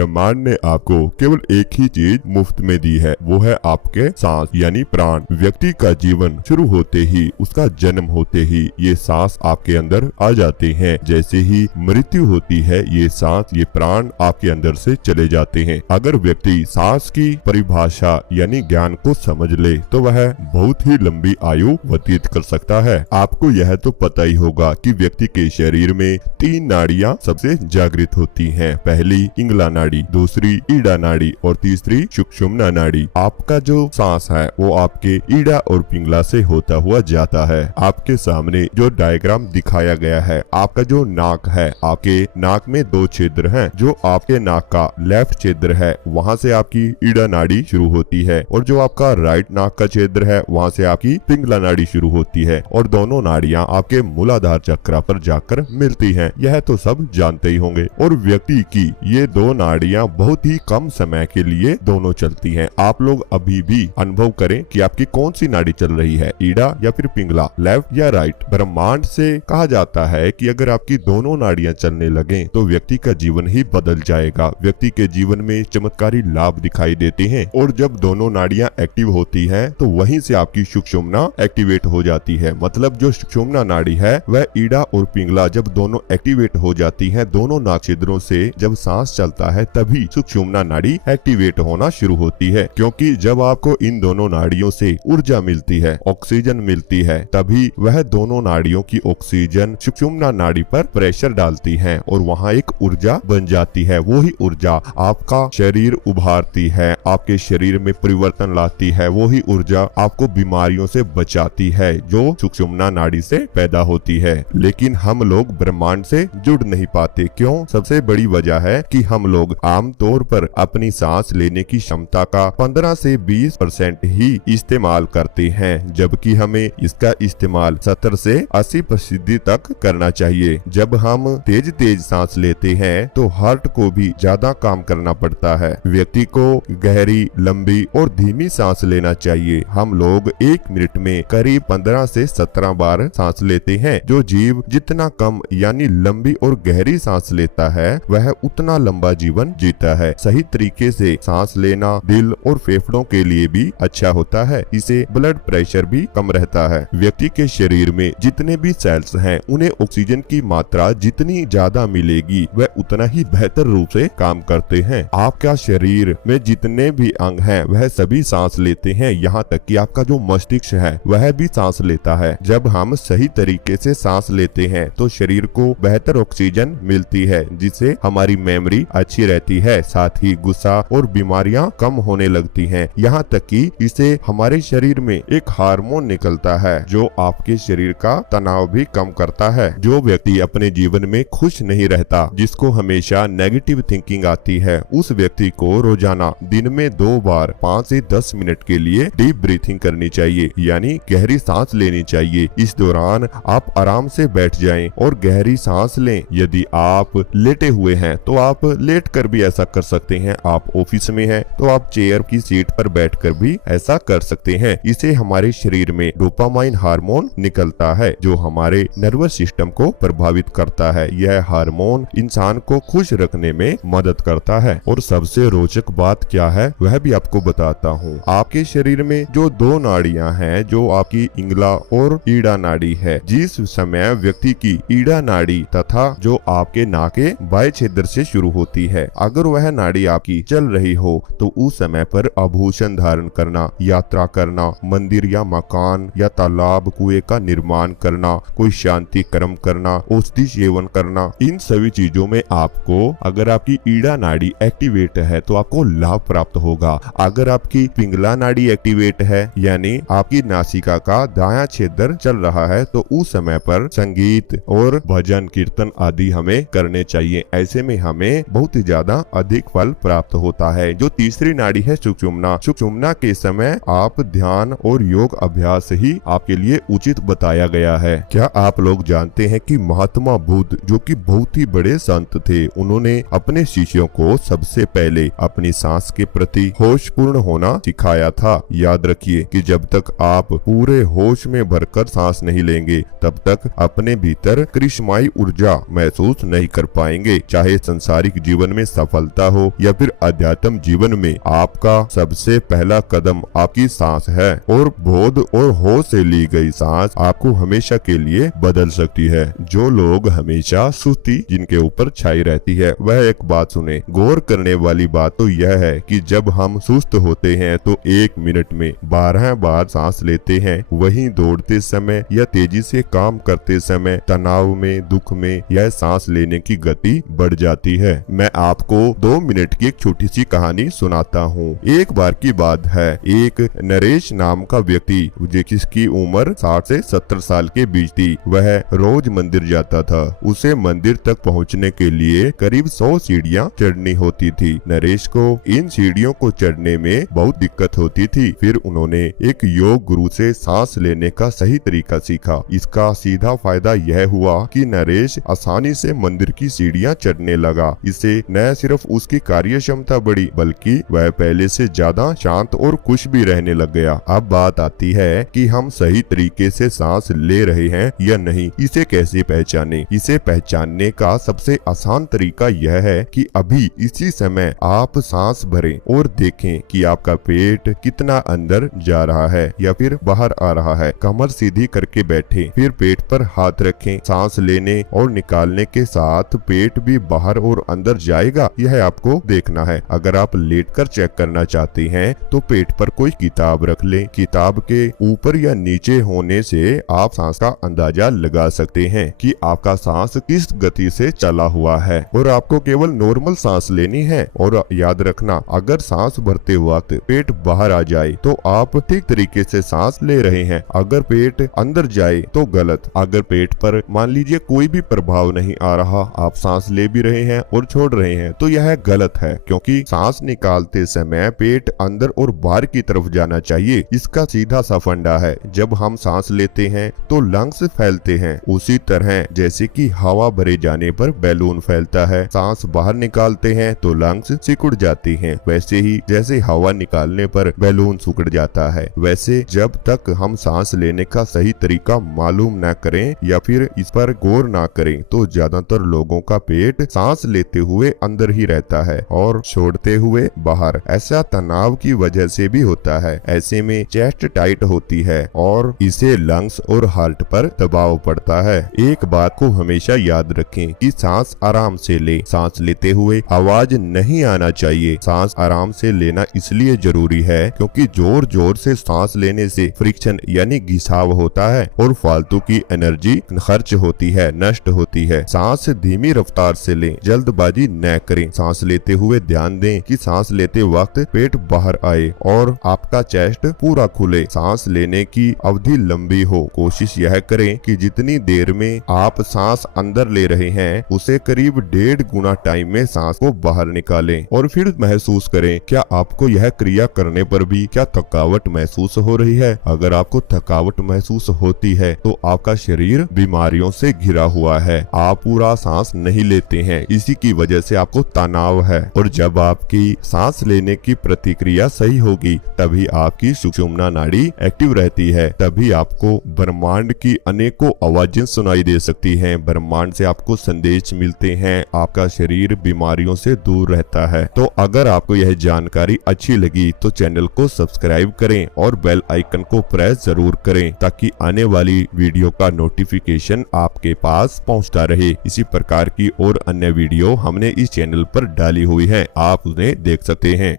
ब्रह्मांड ने आपको केवल एक ही चीज मुफ्त में दी है, वो है आपके सांस यानी प्राण। व्यक्ति का जीवन शुरू होते ही, उसका जन्म होते ही ये सांस आपके अंदर आ जाते हैं। जैसे ही मृत्यु होती है ये सांस, ये प्राण आपके अंदर से चले जाते हैं। अगर व्यक्ति सांस की परिभाषा यानी ज्ञान को समझ ले तो वह बहुत ही लंबी आयु व्यतीत कर सकता है। आपको यह तो पता ही होगा कि व्यक्ति के शरीर में 3 नाड़ियां सबसे जागृत होती हैं। पहली पिंगला नाड़ी, दूसरी ईड़ा नाड़ी और तीसरी सुषुम्ना नाड़ी। आपका जो सांस है वो आपके ईड़ा और पिंगला से होता हुआ जाता है। आपके सामने जो डायग्राम दिखाया गया है, आपका जो नाक है, आपके नाक में 2 छिद्र हैं। जो आपके नाक का लेफ्ट छिद्र है वहाँ से आपकी ईड़ा नाड़ी शुरू होती है और जो आपका राइट नाक का छिद्र है वहाँ से आपकी पिंगला नाड़ी शुरू होती है और दोनों नाड़ियाँ आपके मूलाधार चक्र पर जाकर मिलती हैं। यह तो सब जानते ही होंगे। और व्यक्ति की ये 2 नाड़ियाँ बहुत ही कम समय के लिए दोनों चलती हैं। आप लोग अभी भी अनुभव करें कि आपकी कौन सी नाड़ी चल रही है, ईड़ा या फिर पिंगला, लेफ्ट या राइट। ब्रह्मांड से कहा जाता है कि अगर आपकी दोनों नाड़ियाँ चलने लगे तो व्यक्ति का जीवन ही बदल जाएगा। व्यक्ति के जीवन में चमत्कारी लाभ दिखाई देते हैं और जब दोनों नाड़ियाँ एक्टिव होती हैं तो वहीं से आपकी सुषुम्ना एक्टिवेट हो जाती है। मतलब जो सुषुम्ना नाड़ी है वह ईड़ा और पिंगला जब दोनों एक्टिवेट हो जाती हैं, दोनों नाक छिद्रों से जब सांस चलता है तभी सुषुम्ना नाड़ी एक्टिवेट होना शुरू होती है। क्योंकि जब आपको इन दोनों नाड़ियों से ऊर्जा मिलती है, ऑक्सीजन मिलती है, तभी वह दोनों नाड़ियों की ऑक्सीजन सुषुम्ना नाड़ी पर प्रेशर डालती है और वहाँ एक ऊर्जा बन जाती है। वो ही ऊर्जा आपका शरीर उभारती है, आपके शरीर में परिवर्तन लाती है। वो ही ऊर्जा आपको बीमारियों से बचाती है जो सुषुम्ना नाड़ी से पैदा होती है। लेकिन हम लोग ब्रह्मांड से जुड़ नहीं पाते। क्यों? सबसे बड़ी वजह है कि हम लोग आमतौर पर अपनी सांस लेने की क्षमता का 15 से 20% ही इस्तेमाल करते हैं, जबकि हमें इसका इस्तेमाल 70 से 80% तक करना चाहिए। जब हम तेज तेज सांस लेते हैं तो हार्ट को भी ज्यादा काम करना पड़ता है। व्यक्ति को गहरी, लंबी और धीमी सांस लेना चाहिए। हम लोग 1 मिनट में करीब 15 से 17 बार सांस लेते हैं। जो जीव जितना कम यानी लंबी और गहरी सांस लेता है वह उतना लंबा जीवन जीता है। सही तरीके से सांस लेना दिल और फेफड़ों के लिए भी अच्छा होता है। इससे ब्लड प्रेशर भी कम रहता है। व्यक्ति के शरीर में जितने भी सेल्स हैं उन्हें ऑक्सीजन की मात्रा जितनी ज्यादा मिलेगी वह उतना ही बेहतर रूप से काम करते हैं। आपका शरीर में जितने भी अंग हैं वह सभी सांस लेते हैं, यहाँ तक कि आपका जो मस्तिष्क है वह भी सांस लेता है। जब हम सही तरीके से सांस लेते हैं तो शरीर को बेहतर ऑक्सीजन मिलती है जिससे हमारी मेमोरी अच्छी रहती है, साथ ही गुस्सा और बीमारियां कम होने लगती हैं। यहाँ तक कि इससे हमारे शरीर में एक हार्मोन निकलता है जो आपके शरीर का तनाव भी कम करता है। जो व्यक्ति अपने जीवन में खुश नहीं रहता, जिसको हमेशा नेगेटिव थिंकिंग आती है, उस व्यक्ति को रोजाना दिन में 2 बार 5 से 10 मिनट के लिए डीप ब्रीथिंग करनी चाहिए, यानी गहरी सांस लेनी चाहिए। इस दौरान आप आराम से बैठ जाएं और गहरी सांस लें। यदि आप लेटे हुए हैं तो आप लेट कर भी ऐसा कर सकते हैं। आप ऑफिस में हैं तो आप चेयर की सीट पर बैठकर भी ऐसा कर सकते हैं। इसे हमारे शरीर में डोपामाइन हार्मोन निकलता है जो हमारे नर्वस सिस्टम को प्रभावित करता है। यह हार्मोन इंसान को खुश रखने में मदद करता है। और सबसे रोचक बात क्या है वह भी आपको बताता हूँ। आपके शरीर में जो 2 नाड़ियाँ हैं, जो आपकी पिंगला और ईड़ा नाड़ी है, जिस समय व्यक्ति की ईड़ा नाड़ी तथा जो आपके नाक के बाएं छिद्र से शुरू होती है, अगर वह नाड़ी आपकी चल रही हो तो उस समय पर आभूषण धारण करना, यात्रा करना, मंदिर या मकान या तालाब कुएं का निर्माण करना, कोई शांति कर्म करना, औषधि सेवन करना, इन सभी चीजों में आपको, अगर आपकी ईड़ा नाड़ी एक्टिवेट है तो आपको लाभ प्राप्त होगा। अगर आपकी पिंगला नाड़ी एक्टिवेट है यानी आपकी नासिका का दायां छिद्र चल रहा है तो उस समय पर संगीत और भजन कीर्तन आदि हमें करने चाहिए। ऐसे में हमें बहुत ही ज्यादा अधिक फल प्राप्त होता है। जो तीसरी नाड़ी है सुषुम्ना, सुषुम्ना के समय आप ध्यान और योग अभ्यास ही आपके लिए उचित बताया गया है। क्या आप लोग जानते हैं कि महात्मा बुद्ध जो कि बहुत ही बड़े संत थे, उन्होंने अपने शिष्यों को सबसे पहले अपनी सांस के प्रति होशपूर्ण होना सिखाया था। याद रखिए कि जब तक आप पूरे होश में भरकर सांस नहीं लेंगे तब तक अपने भीतर कृष्णमयी ऊर्जा महसूस नहीं कर पाएंगे। चाहे संसारिक जीवन में सफलता हो या फिर अध्यात्म जीवन में, आपका सबसे पहला कदम आपकी सांस है और बोध और होश से ली गई सांस आपको हमेशा के लिए बदल सकती है। जो लोग हमेशा सुस्ती जिनके ऊपर छाई रहती है, वह एक बात सुने। गौर करने वाली बात तो यह है कि जब हम सुस्त होते हैं तो 1 मिनट में 12 बार सांस लेते हैं। वहीं दौड़ते समय या तेजी से काम करते समय तनाव में, दुख में यह सांस लेने की गति बढ़ जाती है। मैं आपको 2 मिनट की एक छोटी सी कहानी सुनाता हूँ। एक बार की बात है, एक नरेश नाम का व्यक्ति जिसकी उम्र 60 से 70 साल के बीच थी, वह रोज मंदिर जाता था। उसे मंदिर तक पहुँचने के लिए करीब 100 सीढ़ियाँ चढ़नी होती थी। नरेश को इन सीढ़ियों को चढ़ने में बहुत दिक्कत होती थी। फिर उन्होंने एक योग गुरु से सांस लेने का सही तरीका सीखा। इसका सीधा फायदा यह हुआ कि नरेश आसानी से मंदिर की सीढ़ियाँ चढ़ने लगा। इससे न सिर्फ उसकी कार्य क्षमता बढ़ी, बल्कि वह पहले से ज्यादा शांत और खुश भी रहने लग गया। अब बात आती है कि हम सही तरीके से सांस ले रहे हैं या नहीं, इसे कैसे पहचाने। इसे पहचानने का सबसे आसान तरीका यह है कि अभी इसी समय आप सांस भरें और देखें कि आपका पेट कितना अंदर जा रहा है या फिर बाहर आ रहा है। कमर सीधी करके बैठें, फिर पेट पर हाथ रखें। सांस लेने और निकालने के साथ पेट भी बाहर और अंदर जाएगा, यह आपको देखना है। अगर आप लेटकर चेक करना चाहते हैं तो पेट पर कोई किताब रख लें। किताब के ऊपर या नीचे होने से आप सांस का अंदाजा लगा सकते हैं कि आपका सांस किस गति से चला हुआ है और आपको केवल नॉर्मल सांस लेनी है। और याद रखना, अगर सांस भरते वक्त पेट बाहर आ जाए तो आप ठीक तरीके से सांस ले रहे हैं। अगर पेट अंदर जाए तो गलत। अगर पेट पर मान लीजिए कोई भी प्रभाव नहीं आ रहा, आप सांस ले भी रहे हैं और छोड़ रहे हैं, तो यह गलत है, क्योंकि सांस निकालते समय पेट अंदर और बाहर की तरफ जाना चाहिए। इसका सीधा सा फंडा है, जब हम सांस लेते हैं तो लंग्स फैलते हैं, उसी तरह जैसे कि हवा भरे जाने पर बैलून फैलता है। सांस बाहर निकालते हैं तो लंग्स सिकुड़ जाती हैं। वैसे ही जैसे हवा निकालने पर बैलून सिकुड़ जाता है, वैसे जब तक हम सांस लेने का सही तरीका मालूम न करें या फिर इस पर गौर ना करें तो ज्यादातर लोगों का पेट सांस लेते हुए अंदर ही रहता है और छोड़ते हुए बाहर। ऐसा तनाव की वजह से भी होता है। ऐसे में चेस्ट टाइट होती है और इसे लंग्स और हार्ट पर दबाव पड़ता है। एक बात को हमेशा याद रखें कि सांस आराम से ले। सांस लेते हुए आवाज नहीं आना चाहिए। सांस आराम से लेना इसलिए जरूरी है क्योंकि जोर जोर से सांस लेने से फ्रिक्शन यानी घिसाव होता है और फालतू की एनर्जी खर्च होती है, नष्ट होती है। सांस धीमी रफ्तार से लें, जल्दबाजी न करें। सांस लेते हुए ध्यान दें कि सांस लेते वक्त पेट बाहर आए और आपका चेस्ट पूरा खुले। सांस लेने की अवधि लंबी हो। कोशिश यह करें कि जितनी देर में आप सांस अंदर ले रहे हैं उसे करीब 1.5 गुना टाइम में सांस को बाहर निकालें और फिर महसूस करें क्या आपको यह क्रिया करने पर भी क्या थकावट महसूस हो रही है। अगर आपको थकावट महसूस होती है तो आपका शरीर बीमारियों से घिरा हुआ है। आप पूरा सांस नहीं लेते हैं, इसी की वजह से आपको तनाव है। और जब आपकी सांस लेने की प्रतिक्रिया सही होगी तभी आपकी सुषुम्ना नाड़ी एक्टिव रहती है। तभी आपको ब्रह्मांड की अनेकों आवाजें सुनाई दे सकती हैं। ब्रह्मांड से आपको संदेश मिलते हैं। आपका शरीर बीमारियों से दूर रहता है। तो अगर आपको यह जानकारी अच्छी लगी तो चैनल को सब्सक्राइब करें और बेल आइकन को प्रेस जरूर करें ताकि आने वाली वीडियो का नोटिफिकेशन आपके पास पहुंचता रहे। इसी प्रकार की और अन्य वीडियो हमने इस चैनल पर डाली हुई है, आप उन्हें देख सकते हैं।